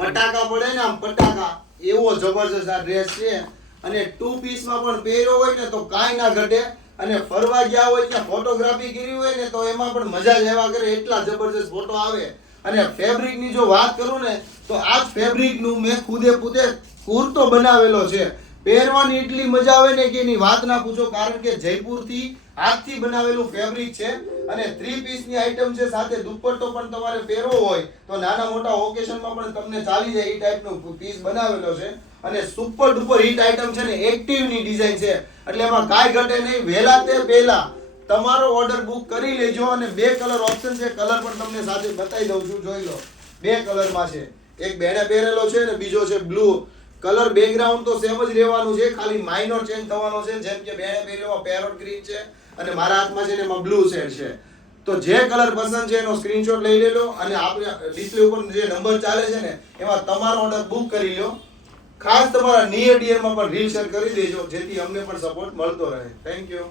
ફટાકા પડે ને આમ ફટાકા એવો જબરજસ્ત આ ડ્રેસ છે અને 2 પીસમાં પણ પહેર્યો હોય ને તો કાંઈ ના ઘટે અને ફરવા ગયા હોય કે ફોટોગ્રાફી કરી હોય ને તો એમાં પણ મજા જ એવા કરે એટલા જબરજસ્ત ફોટો આવે અને ફેબ્રિક ની જો વાત કરું ને તો આ ફેબ્રિક નું મેં ખુદે પોતે કુર્તો બનાવેલો છે પહેરવાની એટલી મજા આવે ને કે એની વાત ના પૂછો કારણ કે જયપુર થી હાથથી બનાવેલું ફેબ્રિક છે અને 3 પીસ ની આઈટમ છે સાથે દુપટ્ટો પણ તમારે પહેરવો હોય તો નાના મોટા ઓકેશનમાં પણ તમને ચાલી જાય એ ટાઈપનો પીસ બનાવેલો છે અને સુપર ડુપર હિટ આઈટમ છે ને એક્ટિવ ની ડિઝાઇન છે એટલે એમાં કાંઈ ઘટે નહીં વહેલા તે પહેલા તમારો ઓર્ડર બુક કરી લેજો અને 2 કલર ઓપ્શન છે કલર પણ તમને સાથે બતાવી દઉં છું જોઈ લો 2 કલરમાં છે એક બેને પહેરેલો છે ને બીજો છે બ્લુ કલર બેકગ્રાઉન્ડ તો સેમ જ રહેવાનું છે ખાલી માઇનોર ચેન્જ થવાનો છે જેમ કે બેને પહેરેલો પેરોટ ગ્રીન છે અને મારા હાથમાં છે ને એમાં બ્લુ શેડ છે તો જે કલર પસંદ છે એનો સ્ક્રીનશોટ લઈ લેલો અને આપણે ડિસ્પ્લે ઉપર જે નંબર ચાલે છે ને એમાં તમારો ઓર્ડર બુક કરી લો ખાસ તમારા નિયર ડિયરમાં પણ રીલ શેર કરી દેજો જેથી અમને પણ સપોર્ટ મળતો રહે થેન્ક યુ